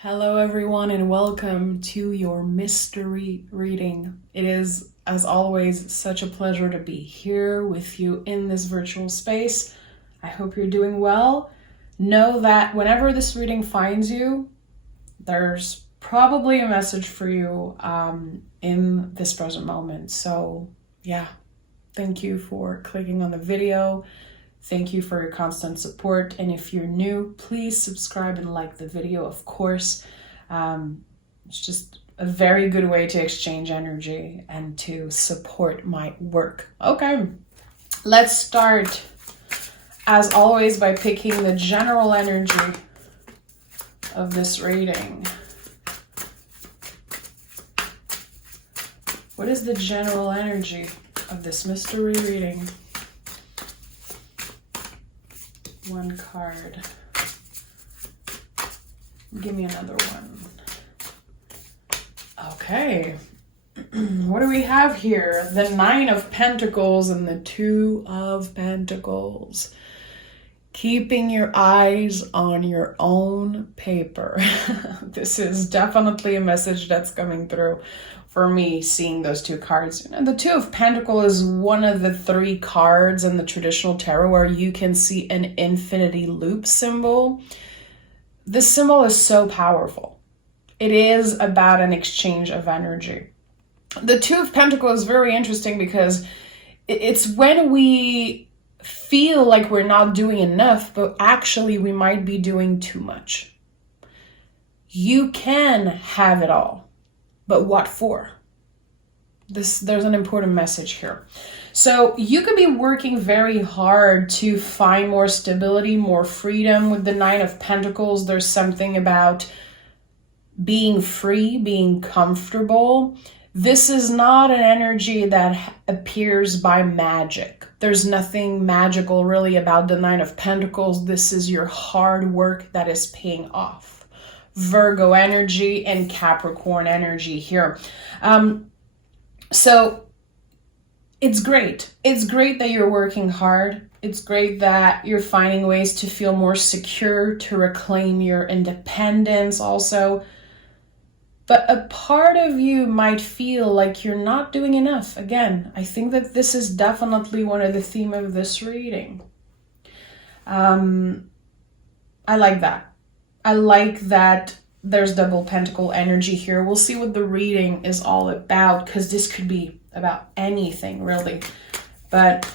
Hello, everyone, and welcome to your mystery reading. It is, as always, such a pleasure to be here with you in this virtual space. I hope you're doing well. Know that whenever this reading finds you, there's probably a message for you in this present moment. So, yeah, thank you for clicking on the video. Thank you for your constant support. And if you're new, please subscribe and like the video, of course. It's just a very good way to exchange energy and to support my work. Okay, let's start, as always, by picking the general energy of this reading. What is the general energy of this mystery reading? One card. Give me another one. Okay. What do we have here? The Nine of Pentacles and the Two of Pentacles. Keeping your eyes on your own paper. This is definitely a message that's coming through for me, seeing those two cards. And the Two of Pentacles is one of the three cards in the traditional tarot where you can see an infinity loop symbol. This symbol is so powerful. It is about an exchange of energy. The Two of Pentacles is very interesting because it's when we feel like we're not doing enough, but actually we might be doing too much. You can have it all, but what for? There's an important message here. So you could be working very hard to find more stability, more freedom. With the Nine of Pentacles, there's something about being free, being comfortable. This is not an energy that appears by magic. There's nothing magical really about the Nine of Pentacles. This is your hard work that is paying off. Virgo energy and Capricorn energy here. So it's great. It's great that you're working hard. It's great that you're finding ways to feel more secure, to reclaim your independence also. But a part of you might feel like you're not doing enough. Again, I think that this is definitely one of the themes of this reading. I like that. I like that there's double pentacle energy here. We'll see what the reading is all about, because this could be about anything really. But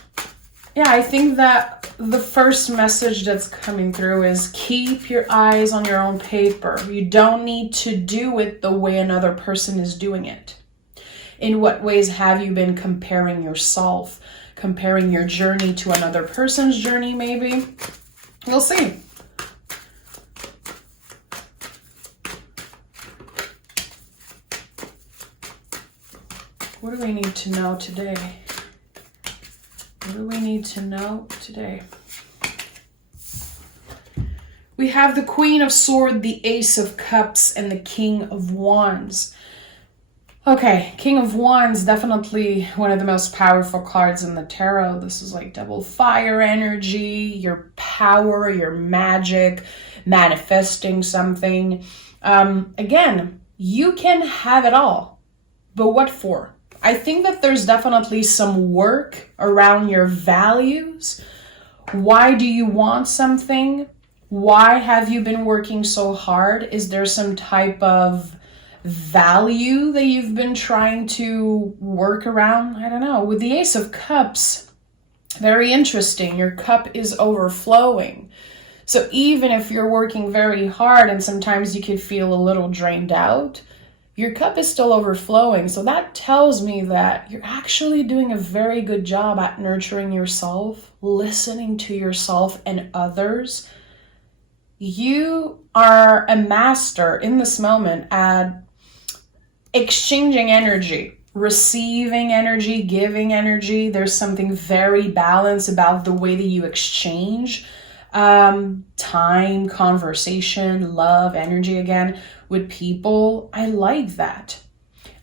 yeah, I think that the first message that's coming through is keep your eyes on your own paper. You don't need to do it the way another person is doing it. In what ways have you been comparing yourself, comparing your journey to another person's journey maybe? We'll see. What do we need to know today? What do we need to know today? We have the Queen of Swords, the Ace of Cups, and the King of Wands. Okay, King of Wands, definitely one of the most powerful cards in the tarot. This is like double fire energy, your power, your magic, manifesting something. Again, you can have it all, but what for? I think that there's definitely some work around your values. Why do you want something? Why have you been working so hard? Is there some type of value that you've been trying to work around? I don't know. With the Ace of Cups, very interesting. Your cup is overflowing. So even if you're working very hard and sometimes you could feel a little drained out, your cup is still overflowing. So that tells me that you're actually doing a very good job at nurturing yourself, listening to yourself and others. You are a master in this moment at exchanging energy, receiving energy, giving energy. There's something very balanced about the way that you exchange time, conversation, love, energy again with people. I like that.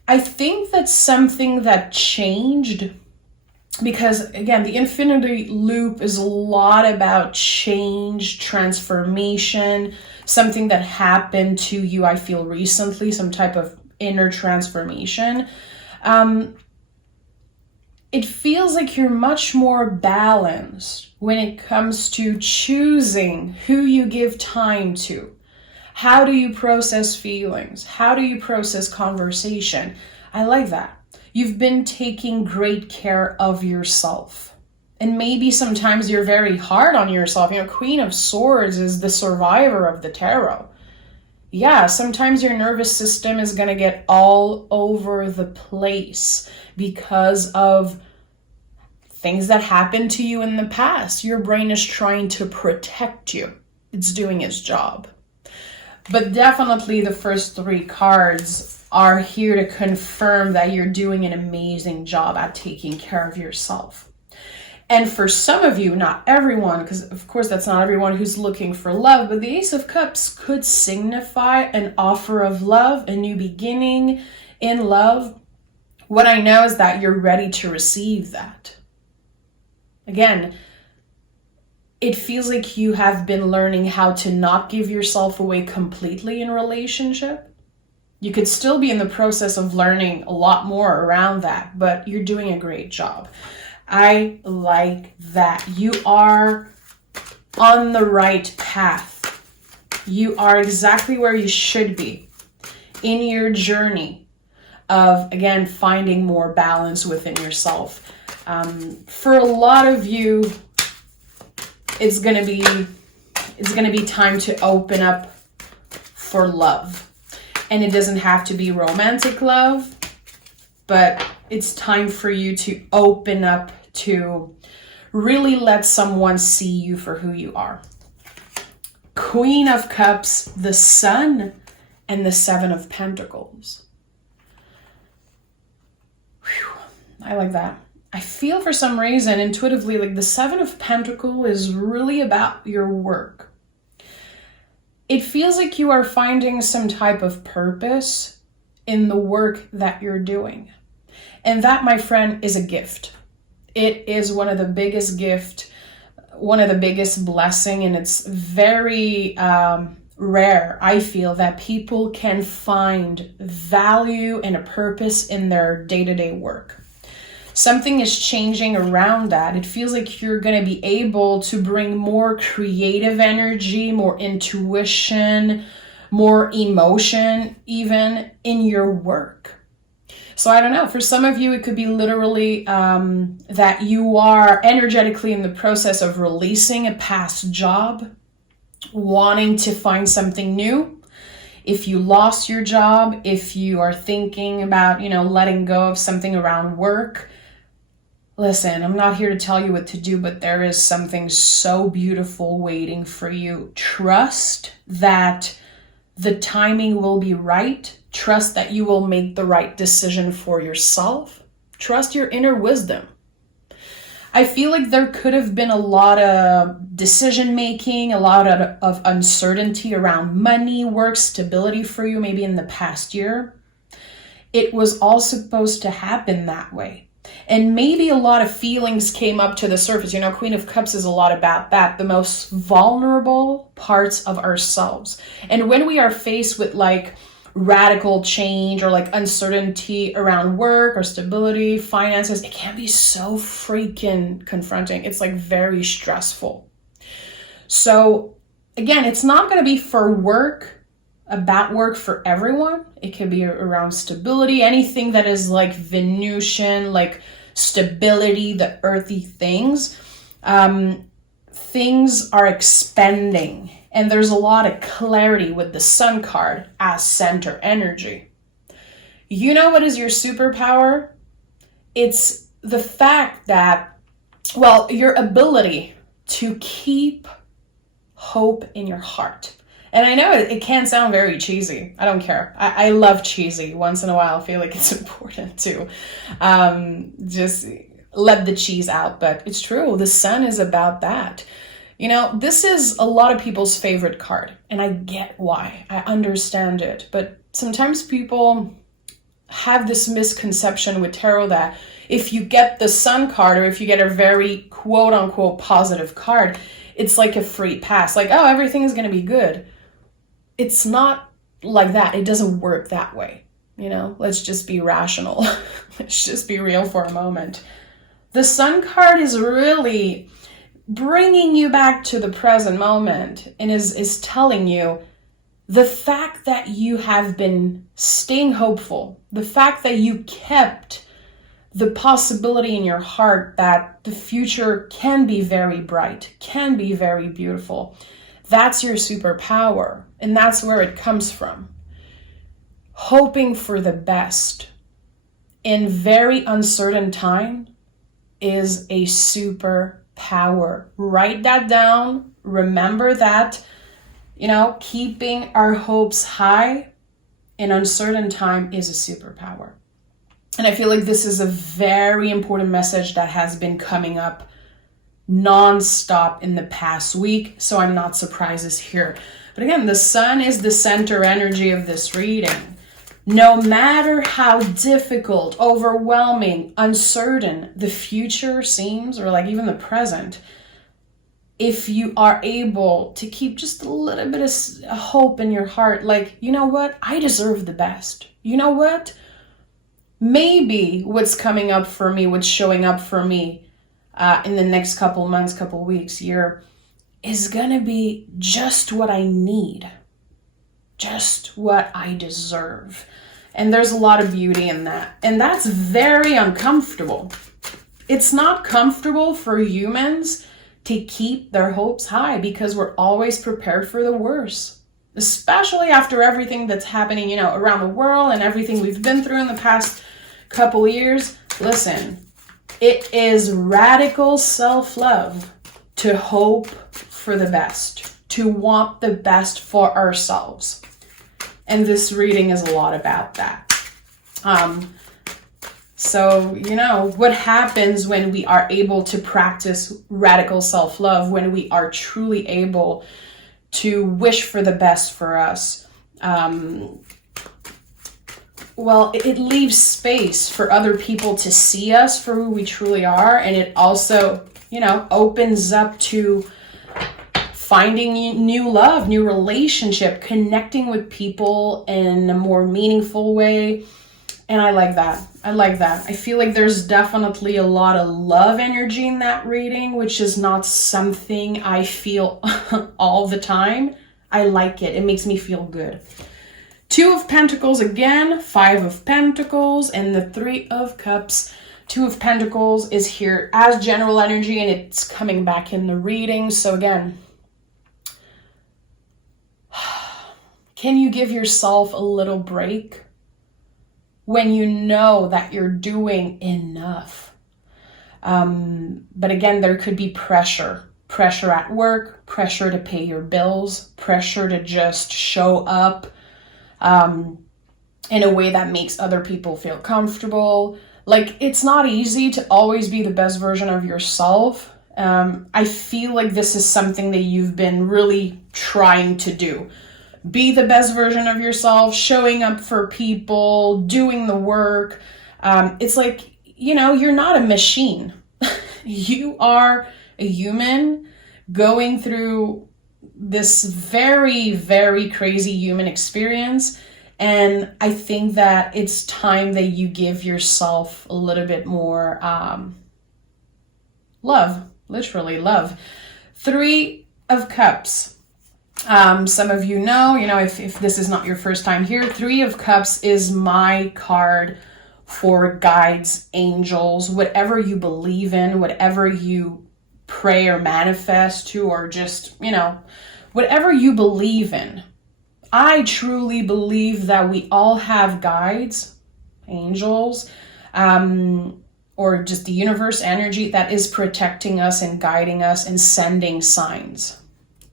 I think that's something that changed because again, the infinity loop is a lot about change, transformation, something that happened to you, I feel, recently, some type of inner transformation. It feels like you're much more balanced when it comes to choosing who you give time to. How do you process feelings? How do you process conversation? I like that. You've been taking great care of yourself. And maybe sometimes you're very hard on yourself. Queen of Swords is the survivor of the tarot. Yeah, sometimes your nervous system is going to get all over the place because of things that happened to you in the past. Your brain is trying to protect you. It's doing its job. But definitely the first 3 cards are here to confirm that you're doing an amazing job at taking care of yourself. And for some of you, not everyone, because of course that's not everyone who's looking for love, but the Ace of Cups could signify an offer of love, a new beginning in love. What I know is that you're ready to receive that. Again, it feels like you have been learning how to not give yourself away completely in relationship. You could still be in the process of learning a lot more around that, but you're doing a great job. I like that. You are on the right path. You are exactly where you should be in your journey of, again, finding more balance within yourself. For a lot of you, it's gonna be time to open up for love. And it doesn't have to be romantic love, but it's time for you to open up to really let someone see you for who you are. Queen of Cups, the Sun, and the 7 of Pentacles. Whew, I like that. I feel for some reason intuitively like the 7 of Pentacles is really about your work. It feels like you are finding some type of purpose in the work that you're doing. And that, my friend, is a gift. It is one of the biggest gift, one of the biggest blessing, and it's very rare, I feel, that people can find value and a purpose in their day-to-day work. Something is changing around that. It feels like you're going to be able to bring more creative energy, more intuition, more emotion, even in your work. So I don't know, for some of you, it could be literally that you are energetically in the process of releasing a past job, wanting to find something new. If you lost your job, if you are thinking about, letting go of something around work, listen, I'm not here to tell you what to do, but there is something so beautiful waiting for you. Trust that the timing will be right. Trust that you will make the right decision for yourself. Trust your inner wisdom. I feel like there could have been a lot of decision making, a lot of uncertainty around money, work, stability for you, maybe in the past year. It was all supposed to happen that way. And maybe a lot of feelings came up to the surface. Queen of Cups is a lot about that, the most vulnerable parts of ourselves. And when we are faced with radical change or uncertainty around work or stability, finances, it can be so freaking confronting. It's very stressful. So again, it's not going to be for work, about work for everyone. It can be around stability, anything that is Venusian, stability, the earthy things. Things are expanding, and there's a lot of clarity with the Sun card as center energy. You know what is your superpower? It's the fact that, your ability to keep hope in your heart. And I know it can sound very cheesy. I don't care. I love cheesy. Once in a while, I feel like it's important to just let the cheese out. But it's true. The Sun is about that. This is a lot of people's favorite card. And I get why. I understand it. But sometimes people, have this misconception with tarot that if you get the Sun card, or if you get a very quote unquote positive card, it's like a free pass. Like, oh, everything is going to be good. It's not like that. It doesn't work that way. Let's just be rational. Let's just be real for a moment. The Sun card is really bringing you back to the present moment, and is telling you the fact that you have been staying hopeful, the fact that you kept the possibility in your heart that the future can be very bright, can be very beautiful. That's your superpower, and that's where it comes from. Hoping for the best in very uncertain time is a superpower. Write that down. Remember that, keeping our hopes high in uncertain time is a superpower. And I feel like this is a very important message that has been coming up nonstop in the past week. So I'm not surprised it's here. But again, the Sun is the center energy of this reading. No matter how difficult, overwhelming, uncertain the future seems, or like even the present, if you are able to keep just a little bit of hope in your heart, like, you know what? I deserve the best. You know what? Maybe what's coming up for me, what's showing up for me in the next couple months, couple weeks, year, is going to be just what I need, just what I deserve. And there's a lot of beauty in that. And that's very uncomfortable. It's not comfortable for humans to keep their hopes high because we're always prepared for the worst, especially after everything that's happening, around the world and everything we've been through in the past couple years. Listen, it is radical self-love to hope for the best, to want the best for ourselves. And this reading is a lot about that. So, what happens when we are able to practice radical self-love, when we are truly able to wish for the best for us? Well, it leaves space for other people to see us for who we truly are. And it also, opens up to finding new love, new relationship, connecting with people in a more meaningful way. And I like that. I feel like there's definitely a lot of love energy in that reading, which is not something I feel all the time. I like it. It makes me feel good. 2 of Pentacles again, 5 of Pentacles, and the 3 of Cups. 2 of Pentacles is here as general energy, and it's coming back in the reading. So again, can you give yourself a little break when you know that you're doing enough? But again, there could be pressure at work, pressure to pay your bills, pressure to just show up in a way that makes other people feel comfortable. Like, it's not easy to always be the best version of yourself. I feel like this is something that you've been really trying to do. Be the best version of yourself, showing up for people, doing the work. It's like, you're not a machine. You are a human going through this very, very crazy human experience. And I think that it's time that you give yourself a little bit more love, literally love. 3 of Cups. Some of you know, if this is not your first time here, 3 of Cups is my card for guides, angels, whatever you believe in, whatever you pray or manifest to, or just, whatever you believe in. I truly believe that we all have guides, angels, or just the universe energy that is protecting us and guiding us and sending signs.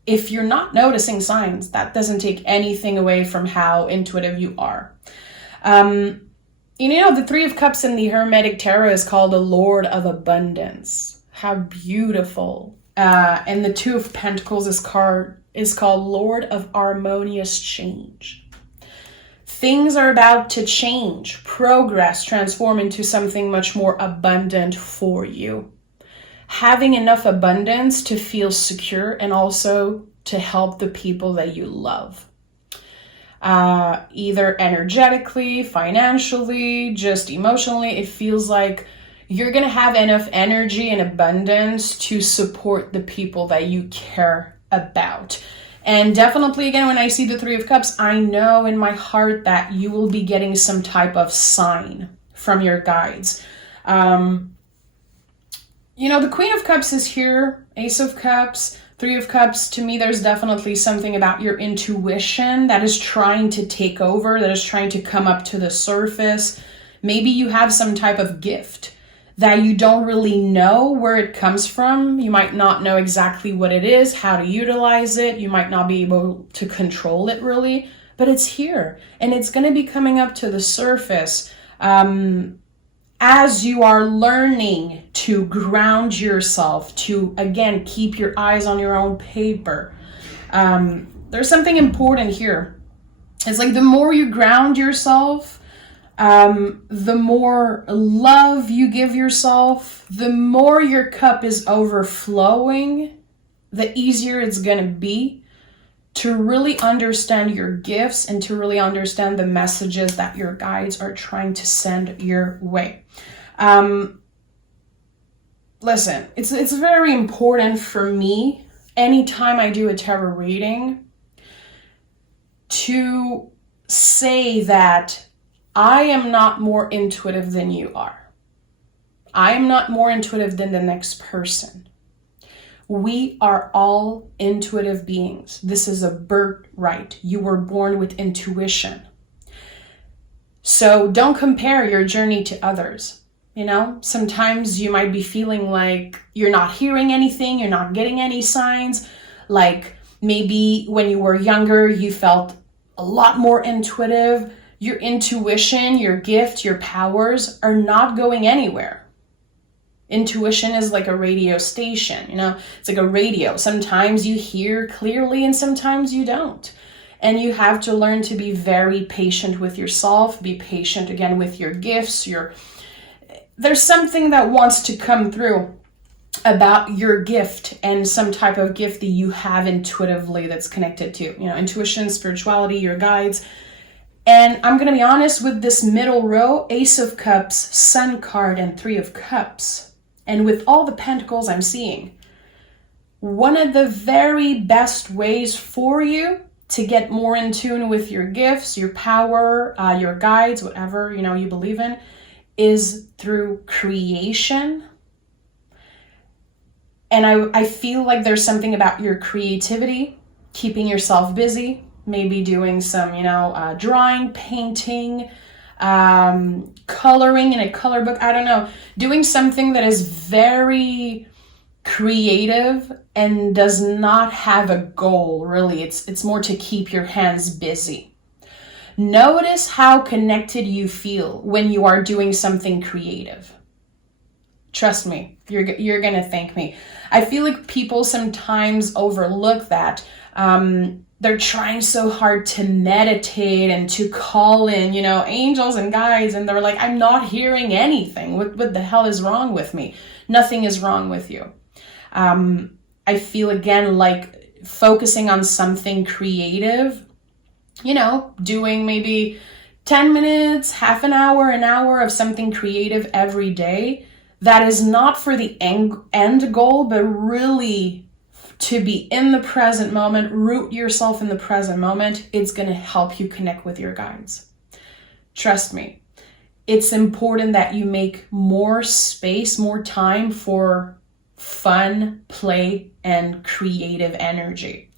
If you're not noticing signs, that doesn't take anything away from how intuitive you are. The 3 of Cups in the Hermetic Tarot is called the Lord of Abundance. How beautiful. And the 2 of Pentacles is called Lord of Harmonious Change. Things are about to change, progress, transform into something much more abundant for you. Having enough abundance to feel secure and also to help the people that you love. Either energetically, financially, just emotionally, it feels like you're going to have enough energy and abundance to support the people that you care about. And definitely, again, when I see the Three of Cups, I know in my heart that you will be getting some type of sign from your guides. The Queen of Cups is here, Ace of Cups, Three of Cups. To me, there's definitely something about your intuition that is trying to take over, that is trying to come up to the surface. Maybe you have some type of gift that you don't really know where it comes from. You might not know exactly what it is, how to utilize it. You might not be able to control it really, but it's here and it's going to be coming up to the surface as you are learning to ground yourself, to, again, keep your eyes on your own paper. There's something important here. It's like the more you ground yourself, the more love you give yourself, the more your cup is overflowing, the easier it's going to be to really understand your gifts and to really understand the messages that your guides are trying to send your way. Listen, it's very important for me, anytime I do a tarot reading, to say that I am not more intuitive than you are. I am not more intuitive than the next person. We are all intuitive beings. This is a birthright. You were born with intuition. So don't compare your journey to others. Sometimes you might be feeling like you're not hearing anything, you're not getting any signs. Like maybe when you were younger, you felt a lot more intuitive. Your intuition, your gift, your powers are not going anywhere. Intuition is like a radio station, it's like a radio. Sometimes you hear clearly and sometimes you don't. And you have to learn to be very patient with yourself, be patient again with your gifts. There's something that wants to come through about your gift and some type of gift that you have intuitively that's connected to, intuition, spirituality, your guides. And I'm going to be honest with this middle row, Ace of Cups, Sun card, and Three of Cups. And with all the pentacles I'm seeing, one of the very best ways for you to get more in tune with your gifts, your power, your guides, whatever, you believe in, is through creation. And I feel like there's something about your creativity, keeping yourself busy, maybe doing some, drawing, painting, coloring in a color book. I don't know. Doing something that is very creative and does not have a goal, really. It's more to keep your hands busy. Notice how connected you feel when you are doing something creative. Trust me, you're going to thank me. I feel like people sometimes overlook that. They're trying so hard to meditate and to call in, angels and guides. And they're like, I'm not hearing anything. What the hell is wrong with me? Nothing is wrong with you. I feel, again, like focusing on something creative, doing maybe 10 minutes, half an hour of something creative every day. That is not for the end goal, but really to be in the present moment, root yourself in the present moment. It's going to help you connect with your guides. Trust me. It's important that you make more space, more time for fun, play, and creative energy.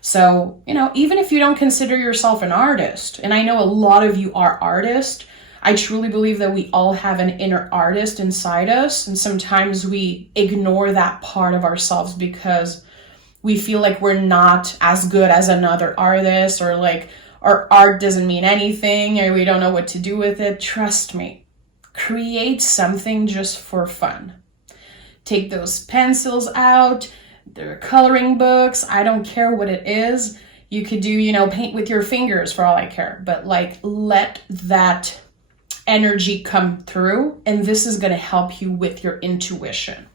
So, even if you don't consider yourself an artist, and I know a lot of you are artists, I truly believe that we all have an inner artist inside us. And sometimes we ignore that part of ourselves because we feel like we're not as good as another artist, or like our art doesn't mean anything, or we don't know what to do with it. Trust me, create something just for fun. Take those pencils out, their coloring books, I don't care what it is. You could do, you know, paint with your fingers for all I care, but like let that energy come through, and this is going to help you with your intuition.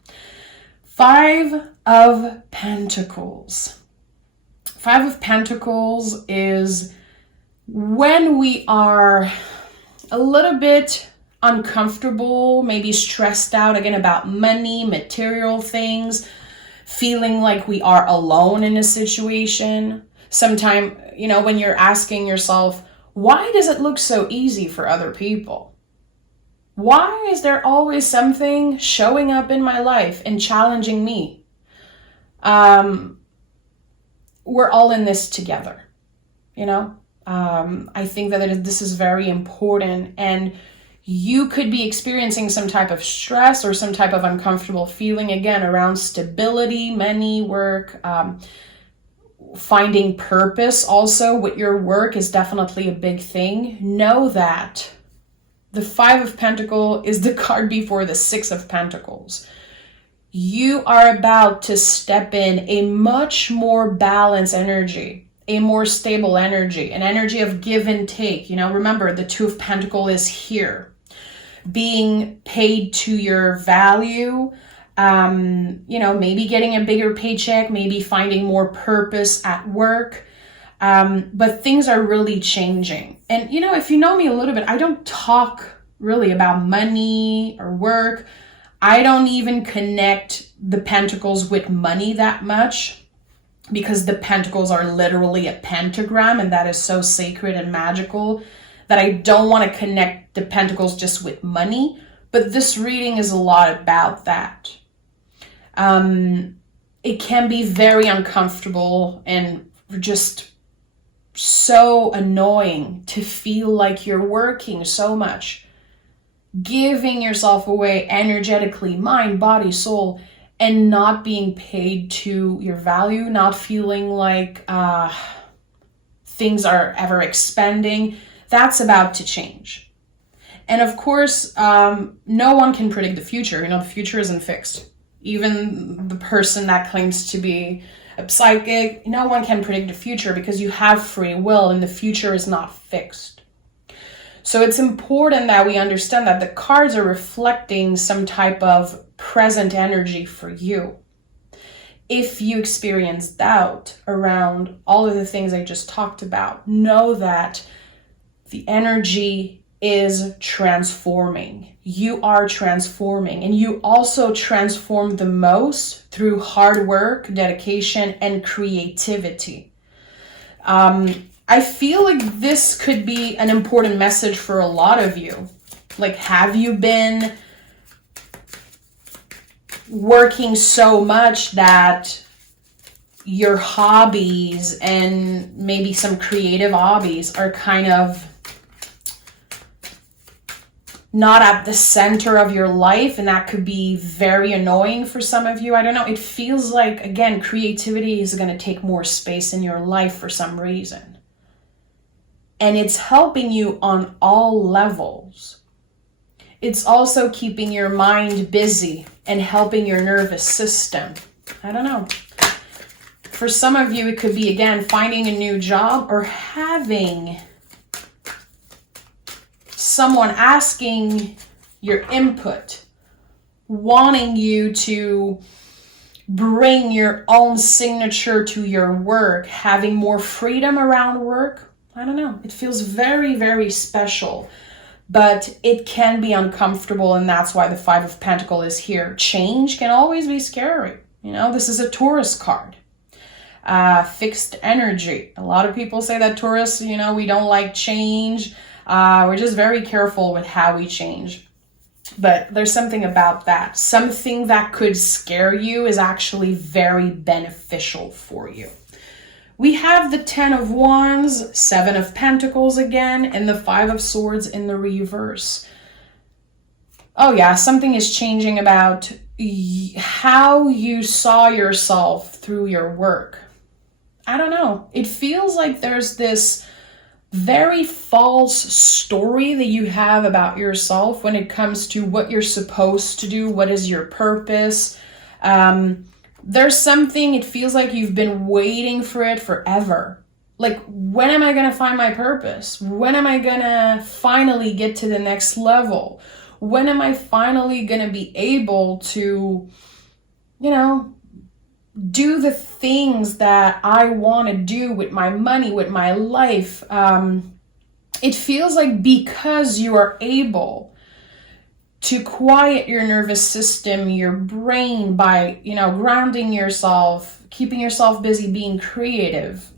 5 of Pentacles. 5 of Pentacles is when we are a little bit uncomfortable, maybe stressed out again about money, material things, feeling like we are alone in a situation. Sometime, you know, when you're asking yourself, why does it look so easy for other people? Why is there always something showing up in my life and challenging me? We're all in this together, you know? I think that this is very important, and you could be experiencing some type of stress or some type of uncomfortable feeling, again, around stability, money, work, finding purpose also with your work is definitely a big thing. Know that the 5 of Pentacles is the card before the 6 of Pentacles. You are about to step in a much more balanced energy, a more stable energy, an energy of give and take. You know, remember the 2 of Pentacles is here. Being paid to your value, you know, maybe getting a bigger paycheck, maybe finding more purpose at work. But things are really changing. And, you know, if you know me a little bit, I don't talk really about money or work. I don't even connect the Pentacles with money that much, because the Pentacles are literally a pentagram, and that is so sacred and magical that I don't want to connect the Pentacles just with money. But this reading is a lot about that. It can be very uncomfortable and just so annoying to feel like you're working so much, giving yourself away energetically, mind, body, soul, and not being paid to your value, not feeling like things are ever expanding. That's about to change. And of course, no one can predict the future. You know, the future isn't fixed. Even the person that claims to be a psychic, no one can predict the future, because you have free will and the future is not fixed. So it's important that we understand that the cards are reflecting some type of present energy for you. If you experience doubt around all of the things I just talked about, know that the energy is transforming. You are transforming, and you also transform the most through hard work, dedication, and creativity. I feel like this could be an important message for a lot of you. Like, have you been working so much that your hobbies and maybe some creative hobbies are kind of not at the center of your life, and that could be very annoying for some of you? I don't know. It feels like, again, creativity is going to take more space in your life for some reason. And it's helping you on all levels. It's also keeping your mind busy and helping your nervous system. I don't know. For some of you, it could be, again, finding a new job or having someone asking your input, wanting you to bring your own signature to your work, having more freedom around work. I don't know. It feels very, very special, but it can be uncomfortable, and that's why the 5 of Pentacles is here. Change can always be scary. You know, this is a Taurus card. Fixed energy. A lot of people say that Taurus, you know, we don't like change. We're just very careful with how we change. But there's something about that. Something that could scare you is actually very beneficial for you. We have the 10 of Wands, 7 of Pentacles again, and the 5 of Swords in the reverse. Oh yeah, something is changing about how you saw yourself through your work. I don't know. It feels like there's this very false story that you have about yourself when it comes to what you're supposed to do, what is your purpose. There's something, it feels like you've been waiting for it forever. Like, when am I going to find my purpose? When am I going to finally get to the next level? When am I finally going to be able to, do the things that I want to do with my money, with my life? It feels like because you are able to quiet your nervous system, your brain by, grounding yourself, keeping yourself busy, being creative,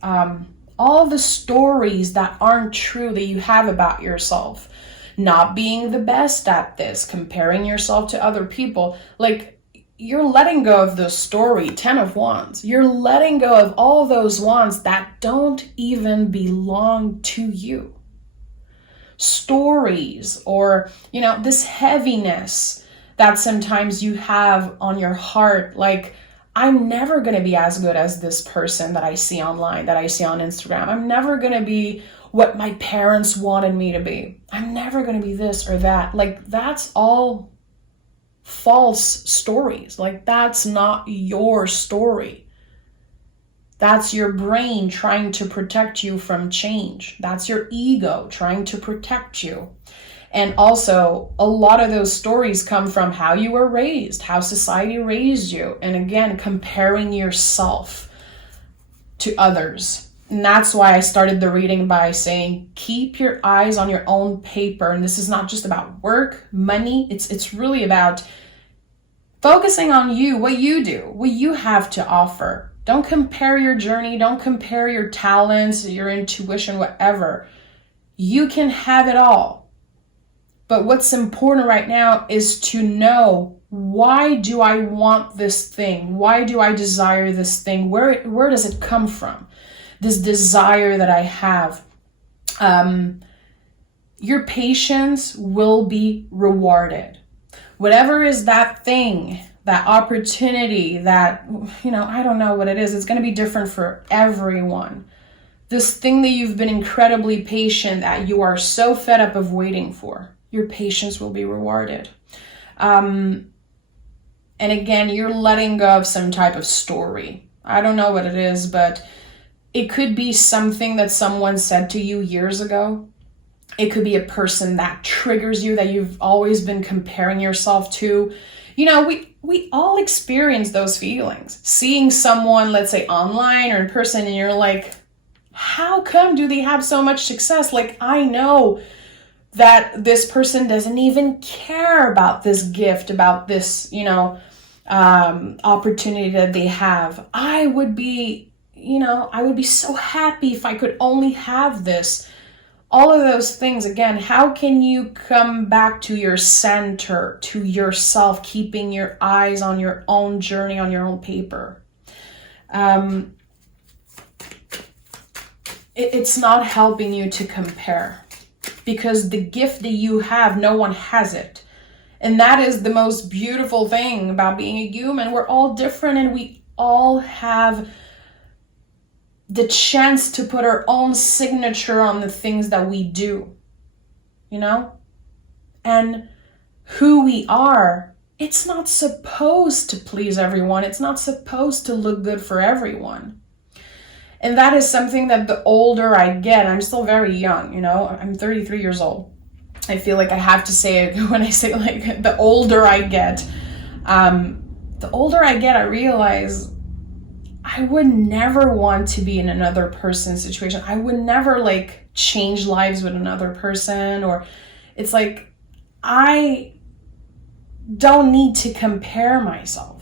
all the stories that aren't true that you have about yourself, not being the best at this, comparing yourself to other people, like, you're letting go of the story, 10 of Wands. You're letting go of all those wands that don't even belong to you. Stories, or, this heaviness that sometimes you have on your heart, like, I'm never going to be as good as this person that I see online, that I see on Instagram. I'm never going to be what my parents wanted me to be. I'm never going to be this or that. Like, that's all false stories. Like, that's not your story. That's your brain trying to protect you from change. That's your ego trying to protect you. And also, a lot of those stories come from how you were raised, how society raised you. And again, comparing yourself to others. And that's why I started the reading by saying, keep your eyes on your own paper. And this is not just about work, money. It's really about focusing on you, what you do, what you have to offer. Don't compare your journey. Don't compare your talents, your intuition, whatever. You can have it all. But what's important right now is to know, why do I want this thing? Why do I desire this thing? Where does it come from? This desire that I have. Your patience will be rewarded. Whatever is that thing, that opportunity, that, I don't know what it is. It's going to be different for everyone. This thing that you've been incredibly patient, that you are so fed up of waiting for, your patience will be rewarded. And again, you're letting go of some type of story. I don't know what it is, but it could be something that someone said to you years ago. It could be a person that triggers you, that you've always been comparing yourself to. We all experience those feelings. Seeing someone, let's say online or in person, and you're like, how come do they have so much success? Like, I know that this person doesn't even care about this gift, about this, opportunity that they have. I would be so happy if I could only have this. All of those things, again, how can you come back to your center, to yourself, keeping your eyes on your own journey, on your own paper? It's not helping you to compare, because the gift that you have, no one has it. And that is the most beautiful thing about being a human. We're all different, and we all have the chance to put our own signature on the things that we do, and who we are. It's not supposed to please everyone. It's not supposed to look good for everyone. And that is something that the older I get, I'm still very young, I'm 33 years old. I feel like I have to say it when I say, like, the older I get, I realize I would never want to be in another person's situation. I would never, change lives with another person, or it's like, I don't need to compare myself.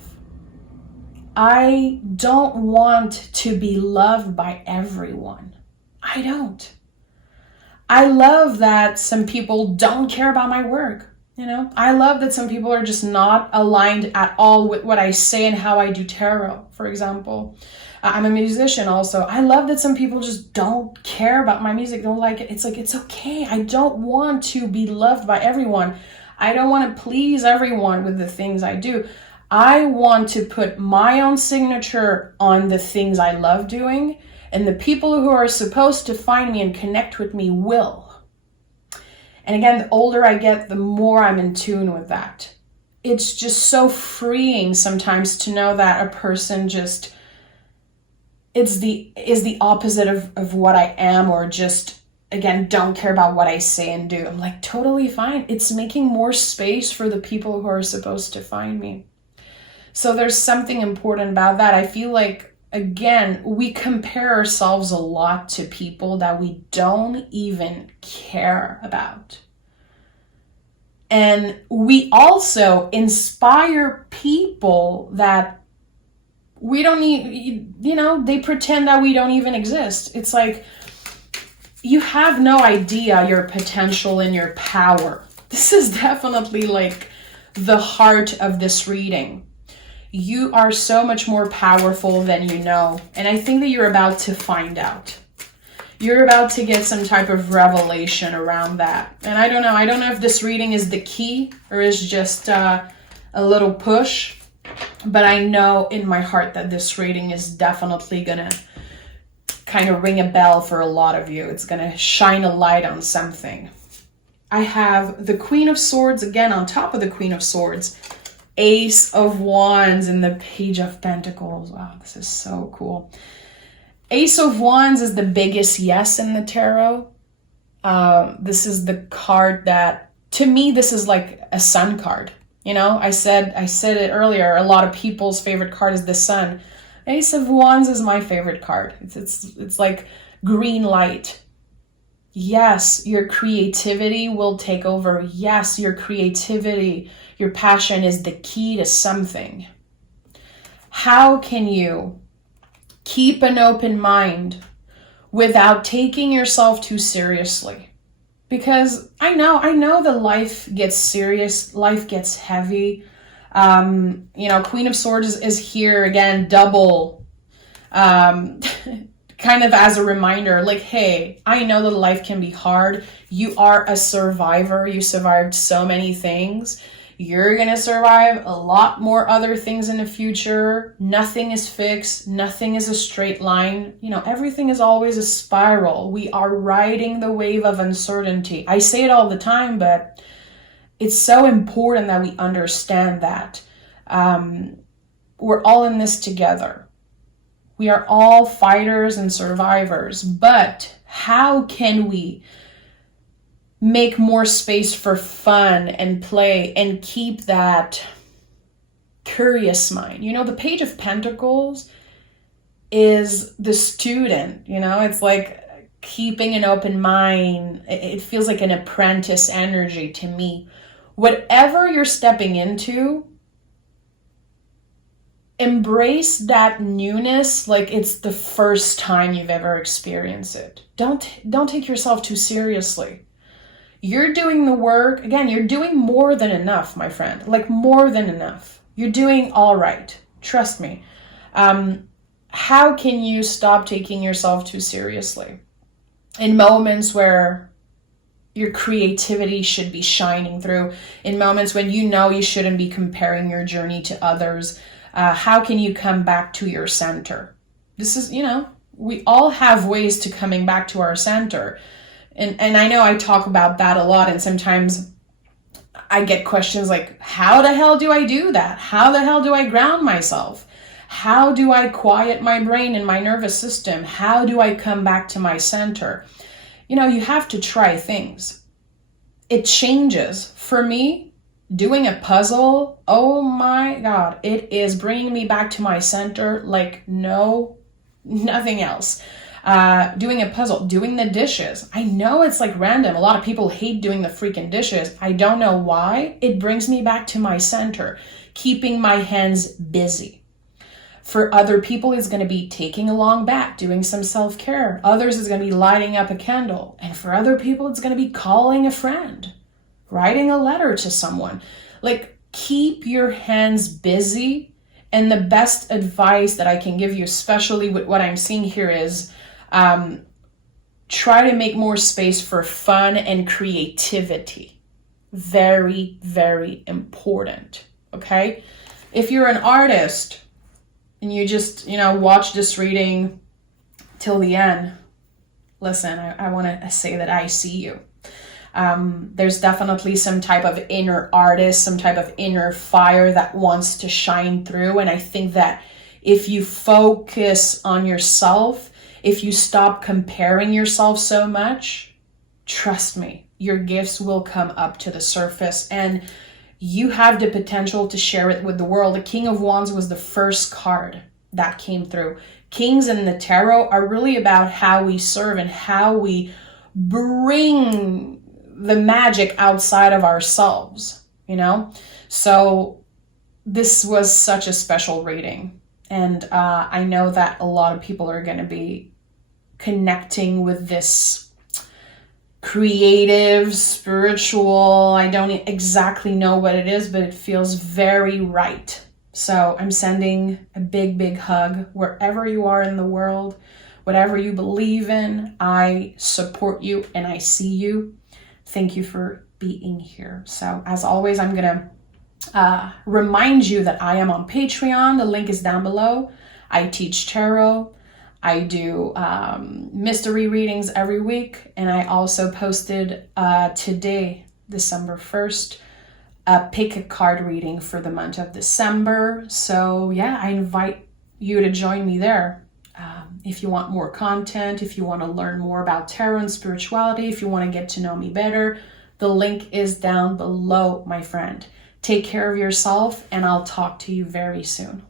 I don't want to be loved by everyone. I don't. I love that some people don't care about my work. I love that some people are just not aligned at all with what I say and how I do tarot, for example. I'm a musician also. I love that some people just don't care about my music, don't like it. It's like, it's okay. I don't want to be loved by everyone. I don't want to please everyone with the things I do. I want to put my own signature on the things I love doing, and the people who are supposed to find me and connect with me will. And again, the older I get, the more I'm in tune with that. It's just so freeing sometimes to know that a person just is the opposite of what I am, or just, again, don't care about what I say and do. I'm like, totally fine. It's making more space for the people who are supposed to find me. So there's something important about that. I feel like, again, we compare ourselves a lot to people that we don't even care about. And we also inspire people that we don't need, they pretend that we don't even exist. It's like, you have no idea your potential and your power. This is definitely like the heart of this reading. You are so much more powerful than you know. And I think that you're about to find out. You're about to get some type of revelation around that. And I don't know if this reading is the key or is just a little push. But I know in my heart that this reading is definitely going to kind of ring a bell for a lot of you. It's going to shine a light on something. I have the Queen of Swords again on top of the Queen of Swords. Ace of Wands and the Page of Pentacles. Wow, this is so cool. Ace of Wands is the biggest yes in the tarot. This is the card that, to me, this is like a sun card. I said it earlier. A lot of people's favorite card is the sun. Ace of Wands is my favorite card. It's like green light. Yes, your creativity will take over. Yes, your creativity, your passion is the key to something. How can you keep an open mind without taking yourself too seriously? Because I know that life gets serious, life gets heavy. Queen of Swords is here again, double, kind of as a reminder, like, hey, I know that life can be hard. You are a survivor. You survived so many things. You're going to survive a lot more other things in the future. Nothing is fixed. Nothing is a straight line. Everything is always a spiral. We are riding the wave of uncertainty. I say it all the time, but it's so important that we understand that. We're all in this together. We are all fighters and survivors, but how can we make more space for fun and play and keep that curious mind? The Page of Pentacles is the student, it's like keeping an open mind. It feels like an apprentice energy to me. Whatever you're stepping into, embrace that newness like it's the first time you've ever experienced it. Don't take yourself too seriously. You're doing the work. Again, you're doing more than enough, my friend. Like, more than enough. You're doing all right. Trust me. How can you stop taking yourself too seriously? In moments where your creativity should be shining through, in moments when you shouldn't be comparing your journey to others, how can you come back to your center? This is, we all have ways to coming back to our center. And I know I talk about that a lot, and sometimes I get questions like, how the hell do I do that? How the hell do I ground myself? How do I quiet my brain and my nervous system? How do I come back to my center? You have to try things. It changes. For me, doing a puzzle, oh my God, it is bringing me back to my center like nothing else. Doing a puzzle, doing the dishes. I know it's like random. A lot of people hate doing the freaking dishes. I don't know why. It brings me back to my center, keeping my hands busy. For other people, it's going to be taking a long bath, doing some self-care. Others, it's going to be lighting up a candle. And for other people, it's going to be calling a friend, writing a letter to someone. Like, keep your hands busy. And the best advice that I can give you, especially with what I'm seeing here, is try to make more space for fun and creativity. Very, very important. Okay? If you're an artist and you just, watch this reading till the end, listen, I want to say that I see you. There's definitely some type of inner artist, some type of inner fire that wants to shine through. And I think that if you focus on yourself, if you stop comparing yourself so much, trust me, your gifts will come up to the surface and you have the potential to share it with the world. The King of Wands was the first card that came through. Kings in the tarot are really about how we serve and how we bring the magic outside of ourselves, you know? So this was such a special reading. And I know that a lot of people are going to be connecting with this creative, spiritual, I don't exactly know what it is, but it feels very right. So I'm sending a big, big hug wherever you are in the world, whatever you believe in. I support you and I see you. Thank you for being here. So as always, I'm going to remind you that I am on Patreon. The link is down below. I teach tarot. I do mystery readings every week. And I also posted today, December 1st, pick a card reading for the month of December. So yeah, I invite you to join me there. If you want more content, if you want to learn more about tarot and spirituality, if you want to get to know me better, the link is down below, my friend. Take care of yourself, and I'll talk to you very soon.